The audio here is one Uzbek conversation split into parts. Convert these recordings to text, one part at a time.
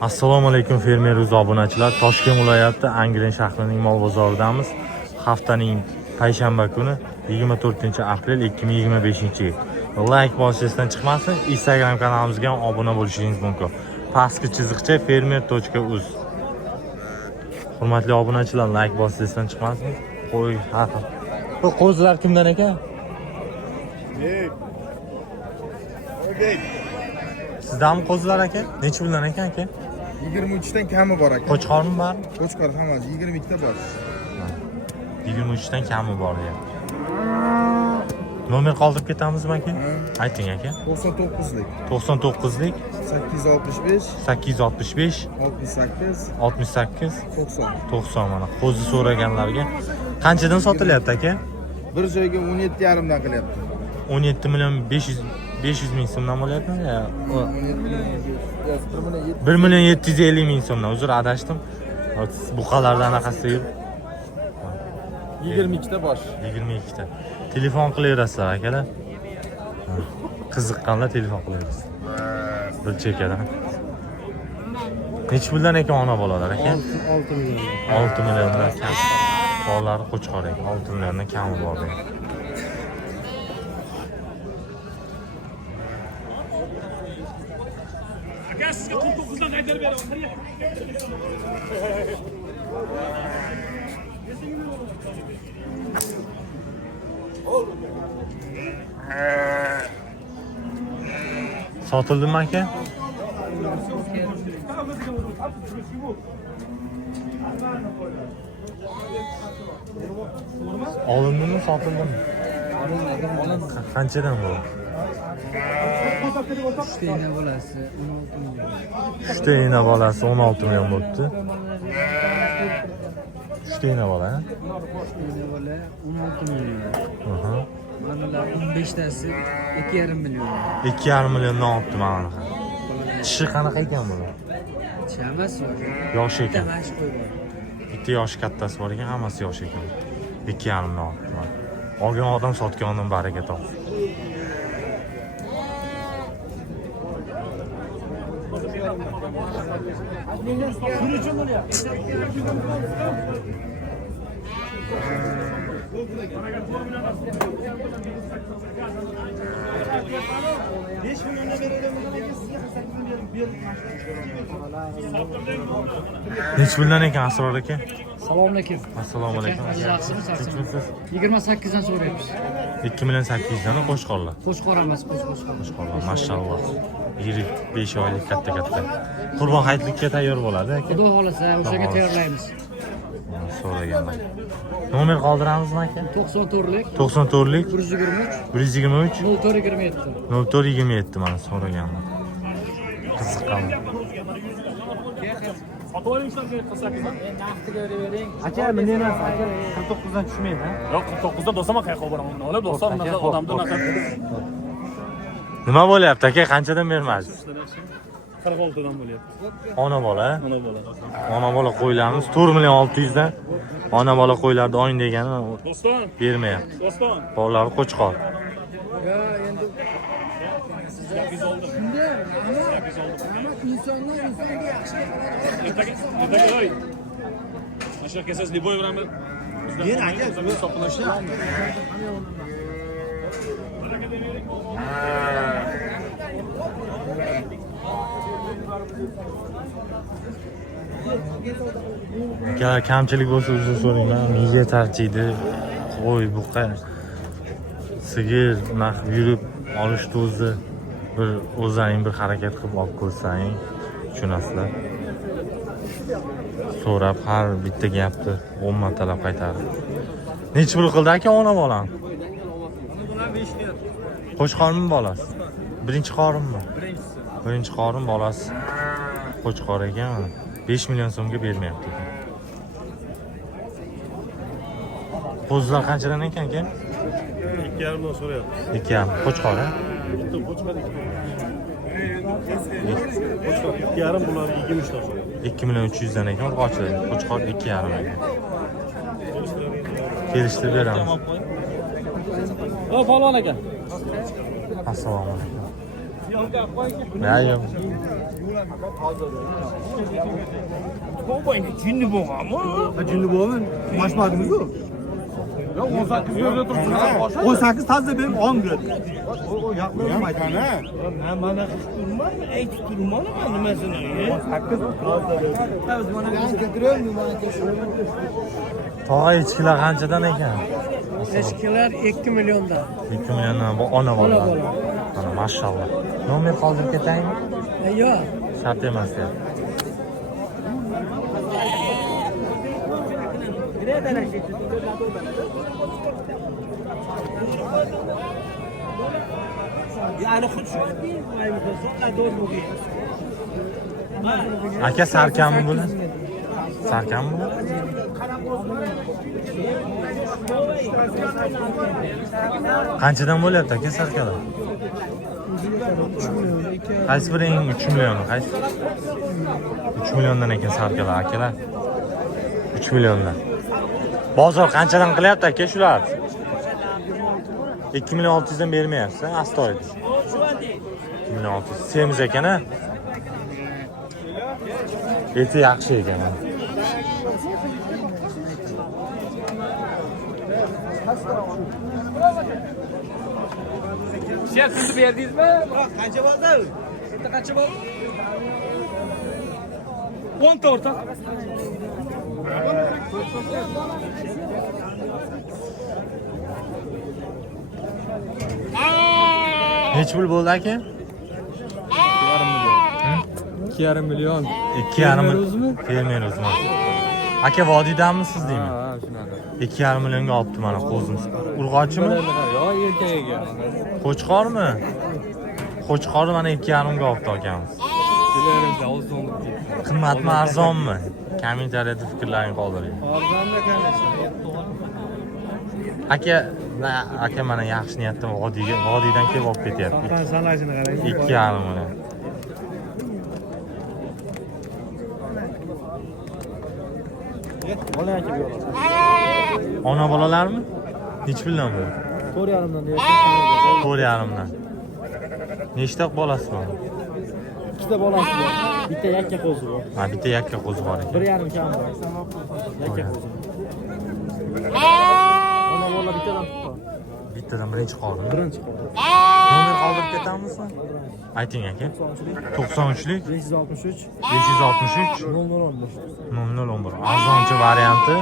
Assalomu alaykum fermer obunachilar. Toshkent viloyati Angren shahrining mol bozoridamiz. Haftaning payshanba kuni 24-aprel 2025-yil. Like bosishdan chiqmasin, Instagram kanalimizga ham obuna bo'lishingiz mumkin. Pastki chiziqcha fermer.uz. Hurmatli obunachilar, like bosishdan chiqmasin. Qo'y haqi. Bu qo'zilar kimdan ekan? Sizdanmi qo'zilar aka? Necha puldan ekan aka? 23 dan kami bor aka. Qo'chqormi bor? Qo'chqor hammasi 22 ta bor. 23 dan kami bor ya. Nomer qoldirib ketamizmi aka? Ayting aka. 99lik. 99lik 865 865 68 68 90. 90 mana qo'zi so'raganlarga qanchadan sotilyapti aka? Bir joyga 17,5 dan qilyapti. 17 million 500 ming so'mdan bo'lyapti ya? 1 million 750 ming so'mdan. Uzr, adashdim. Buqalardan anaqasi yurib 22 ta bosh. 22 ta. Telefon qilaverasizlar akalar. Qiziqqanlar telefon qilaverasiz. Bir chekadan. Necha puldan ekan ona bolalar aka? 6 million. 6 milliondan kam. Bolalari qo'chqor ekan, 6 milliondan kami bor ekan. Aka sizga 49 dan qaytarib beraman. Sotildimi aka? Olindimi, sotildimi? Qanchadan bu? 3 ta bolasi 16 million. 3 ta ena bolasi 16 million bo'libdi. 3 ta ena bola, ha? 3 ta bola 16 million. Aha. Manalar 15 tasi 2,5 million. 2,5 milliondan olibdi mana bunaqa. Tishi qanaqa ekan buni? Chamas yo'q. Yosh ekan. Mash qo'ygan. Bitta yoshi kattasi bor ekan, hammasi yosh ekan. 2,5 dan olibdi. Olgan odam sotgandan baraka topdi. Necha puldan ekan Asror aka? Assalomu alaykum. Assalomu alaykum. Yaxshimisiz? 28 dan so'rayapmiz. 2 million 800 dan qo'shqorlar. Qo'shqor emas, qo'shqor. Qo'shqorlar, mashalloh. Yirik 5 oylik katta. Qurbon hayitlikka tayyor bo'ladi aka. Xudo xolasa o'shaga tayyorlaymiz. So'raganlar. Nomer qoldiramizmi aka? 94lik 94lik 123 123 0427. 0427 mana so'raganlar. Qiziqqanlar. Sotib oling qilsak. Naqdiga bering. Aka, menga emas, aka 49 dan tushmaydi, ha? Yo'q, 49 dan do'sam qayerga boraman? Olib do'sam bunaqa odamdan naqa. Nima bo'lyapti aka? Qanchadan bermadingiz? 46 dan bo'lyapti. Ona bola. Mana bola. Ona bola qo'ylarimiz 4 million 600 dan. Ona bola qo'ylarni oling degani Do'ston, bermayapti. do'ston. Bolalari qo'chqor. Ya endi Biz oldim. insonga yaxshi Ertaga oy. Ashyo kesiz Liboy bilan bir. Men aka, hisoblashlar. Agar kamchilik bo'lsa uzr so'rayman. Miya tarchiydi. Qo'y, buqa, sigir, yurib olishdi o'zi. Bir o'zing bir harakat qilib olib ko'rsang, tushunasizlar. So'rab har bitta gapni 10 martalab qaytarib. Necha pul qildi aka ona bolam? Qo'chqormi bolasi? Birinchi qorinmi? Birinchi qorin bolasi. Qo'chqor ekan. 5 million so'mga bermayapti ekan. Qo'zilar qanchadan ekan aka? 2,5 dan so'rayapti. 2,5 qo'chqor, ha? Bitta qo'chqor 2,5 bular 23 dan so'rayapti. 2 million 300 dan ekan, urg'ochi. Qo'chqor 2,5 ekan. Kelishtirib beramiz. O, polvon aka. Assalomu alaykum. Ya, Jinni bo'lganmi? Jinni bo'lmi? Mashmadimiz-ku. Ya 18 yilda tursin. 18 tazda benim 10 gün. O yapmıyorum aytana. Men mana turman, aytib turman, nimasini? 18 tazda Tog'a echkilar qanchadan ekan? Eskilar 2 milliondan. 2 milliondan bu ona bola. Mana mashallah. Nomer qoldirib ketaymi? Yo'q. Shart emas ya. Yani xud shu Aka sarkammi buni? Sarkammi bu? Qanchadan bo'lyapti aka sarkalar? Qaysi biri eng 3 million? Qaysi? 3 milliondan ekan sarkalar akalar. 3 milliondan. Bozor qanchadan qilyapti aka shular? 2 million 600 dan bermayapsiz, astoydil. 2 million 600. Semiz ekan-a? Eti yaxshi ekan. Siz sizni berdingizmi? Qancha bo'ldi? Bitta qancha bo'ldi? 10 ta o'rtoq. Necha pul bo'ldi aka? 2,5 million. 2,5 million. Fermer o'zmi? Aka vodiydanmisiz deymi? Ha, shunaqa. 2,5 millionga olibdi mana qo'zimiz. Urg'ochimi? Yo'q, erkagiga. Qo'chqormi? Qo'chqorni mana 2,5 ga olibdi akamiz. Kelarimiz ozon. Qimmatmi, arzonmi? Kommentariyada fikrlaringizni qoldiring. Arzonda qanaqa? Aka mana yaxshi niyatda vodiydan kelib olib ketyapti. Salajini qarang. 2,5 million. Bola aka bu. Ona bolalarmi? Necha puldan bu? 4,5 dan deyapsiz. 4,5 dan. Nechta bolasi bor? Ikkita bolasi bor. Bitta yakka qo'zi bor. Ha, bitta yakka qo'zi bor ekan. 1,5 kam bor. Yakka qo'zi. Ona bola bittadan tutdi. Bittadan birinchi qoldi. Birinchi qo'zi. Nomer qoldirib ketamizmi? Ayting aka. 93lik 563 563 011. 0011. Arzonchi varianti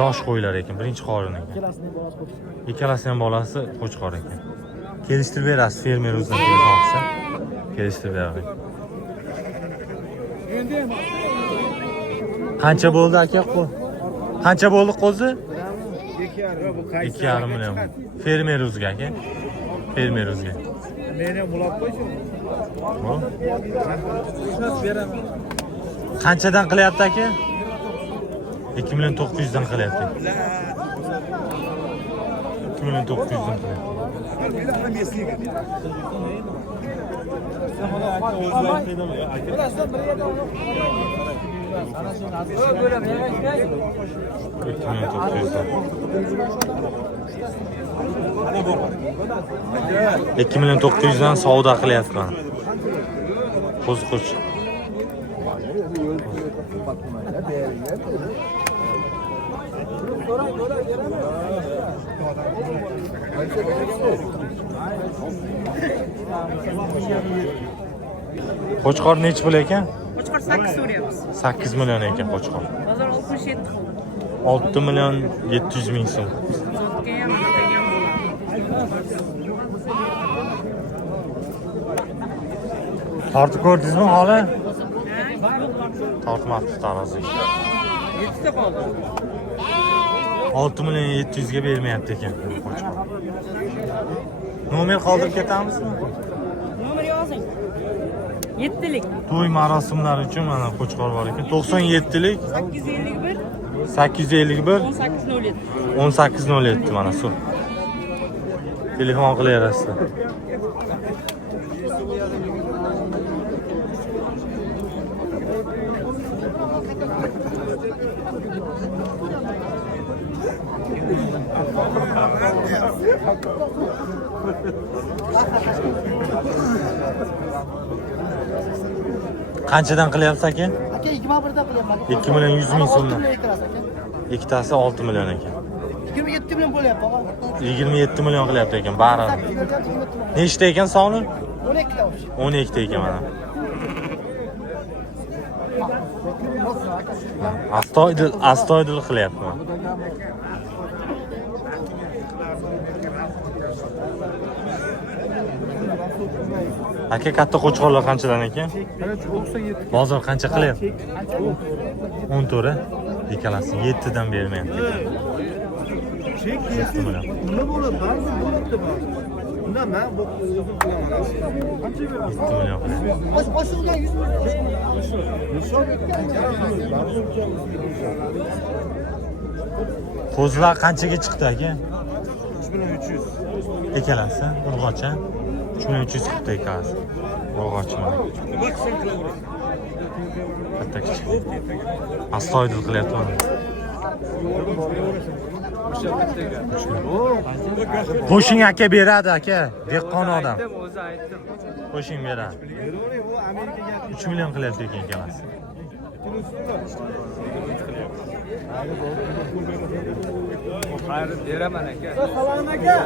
yosh qo'ylar ekan, birinchi qorin ekan. Ikkalasining bolasi qo'zi. Ikkalasining bolasi qo'chqor ekan. Kelishtirib berasiz, fermer o'zidan telefon qilsa. Kelishtirib beradi. Qancha bo'ldi aka qo'y? Qancha bo'ldi qo'zi? 2,5 million. Fermer o'ziga aka. Fermer o'ziga. Meni bulab qo'ysin. Bu Beraman. qanchadan qilyapti aka? 2 million 900 dan qilyapti. 2 million 900 dan qilyapti. İki milyon 900'dan savdo qilyapman. Qo'ziqo'ch. Qo'chqor necha pul ekan? Qo'chqor 8 so'rayapmiz. 8 million ekan qo'chqor. Bozor 67 qildi. 6 million 700 ming so'm. Zotga ham, maqtaga ham bo'ladi. Tortib ko'rdingizmi hali? Tortmabdi taroziga. 7 ta qoldi. 6 million 700 ga bermayapti ekan qo'chqor. Nomer qoldirib ketamizmi? Nomer yozing. 7lik To'y marosimlari uchun mana qo'chqor bor ekan. 97lik 851 851 1807. 1807 mana shu. Telefon qilaverasizlar. Qanchadan qilyapsiz aka? Aka 21 dan qilyapman. 2 million 100 ming so'mdan. Ikkalasi aka. Ikkitasi 6 million ekan. 27 million bo'lyapti. 27 million qilyapti ekan bari. Nechta ekan soni? 12 ta o'sh. 12 ta ekan mana. Astoydil qilyapman. Aka katta qo'chqorlar qanchadan ekan? 97. Bozor qancha qilyapti? 14. Ikkalasi 7 dan bermayapti. Chek yesiz. Nima bo'ladi? Ba'zi bo'ladi ba'zi. Unda men bu o'zim qilaman. Qancha beradi? 7 million qilyapti. Boshlig'idan 100 Qo'zilar qanchaga chiqdi aka? 3300. Ikkalasi urg'ocha 3300 chiqdi ikkalasi. Urg'och mana. Katta kichik. Astoydil qilyapti mana. Qo'shing aka beradi aka. Dehqon odam. Qo'shing beradi. 3 million qilyapti ekan ikkalasi. Beraman aka. Salom aka.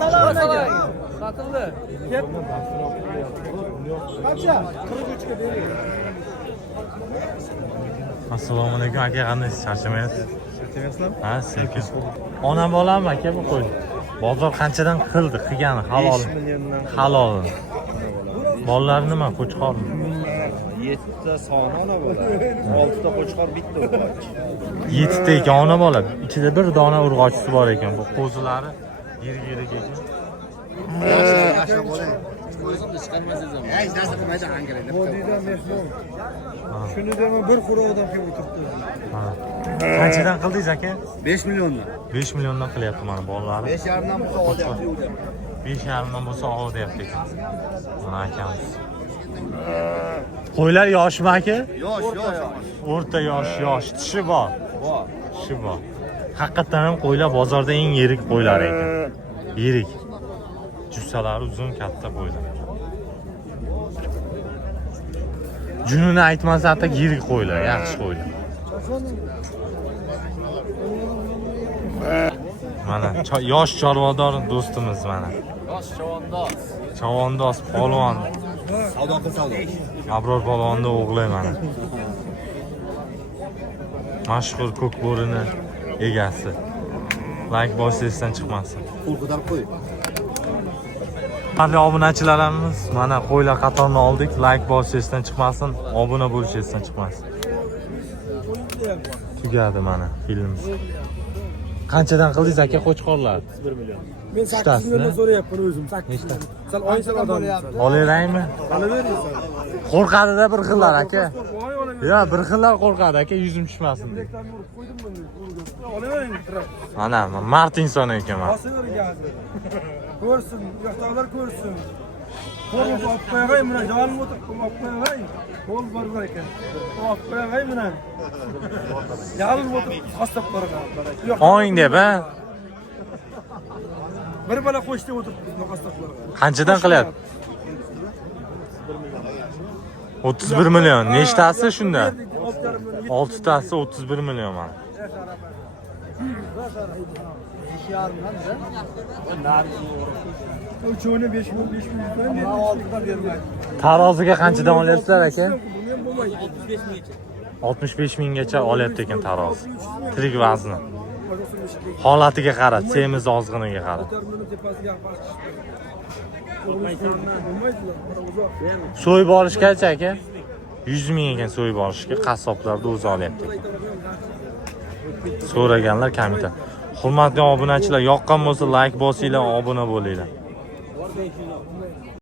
Salom aka. Sotildi. Qancha? 43 ga bering. Assalomu alaykum aka, qandaysiz? Charchamayapsiz? Ha, sekin. Ona bolami aka bu qo'y? Bozor qanchadan qilgani halol. Halol. Bolalar nima, qo'chqormi? 7 ta soni ona bola. 6 ta qo'chqor, bitta urg'och. 7 ta ekan ona bola. Ichida bir dona urg'ochisi bor ekan. Bu qo'zilari yirik ekan. Shuni dema bir xurodan kelib o'tiribdi. Ha. Qanchadan qildingiz aka? 5 milliondan. 5 milliondan qilyapti mana bolalari. 5,5 dan bo'lsa olyapti. 5,5 dan bo'lsa ol deyapti ekan. Mana akamiz. Qo'ylar yoshmi aka? Yosh. O'rta yosh, tishi bor. Tishi bor. Haqiqatan ham qo'ylar bozorda eng yirik qo'ylar ekan. Yirik. Jussalari uzun, katta qo'ylar. Junini aytmasa atak yirik qo'ylar, yaxshi qo'ylar. Mana yosh chorvador do'stimiz mana. Yosh chavandoz. Chavandoz polvon. Savdo qilsavdo. Abror polvonni o'g'li mana. Mashhur ko'k bo'rini egasi. Like bosingizdan chiqmasin. Qo'l ko'tarib qo'y. Qadrli obunachilarimiz, mana qo'ylar qatorini oldik. Like bosingizdan chiqmasin, obuna bo'lishingizdan chiqmasin. Tugadi mana filmimiz. Qanchadan qildingiz aka qo'chqorlar? 31 million. Men 8 million so'rayapman o'zim. 8 million. Sal oycha odam. Olaveraymi? Olaveraysan. Qo'rqadi-da bir xillar aka. Yo, bir xillar qo'rqadi aka, yuzim tushmasin deb. Qo'ydim buni. Olavering. Mana Martinson ekanman. Bosaver gazi. Ko'rsin, yoshlar ko'rsin. Qo'l olib qo'yay mana, jonim o'tirib olib qo'yay. Qo'l bor ekan. Olib qo'yay mana. Yalim o'tirib xostab qo'ygan. O'ng deb, ha? Bir bala qo'shdi o'tirib xostab qo'ygan. Qanchadan qilyapti? 31 million. Nechtasi shunda? 6 tasi 31 million mana. Uchuni 5 million oltidan bermaydi. Taroziga qanchadan olyapsizlar aka? 65 minggacha olyapti ekan taroz. Tirik vazni. Holatiga qarab, semiz ozg'iniga qarab. So'yib olishgacha aka 100 ming ekan so'yib olishga, qassoblarda o'zi olyapti. So'raganlar kamida. Hurmatli obunachilar, yoqqan bo'lsa like bosinglar, obuna bo'linglar.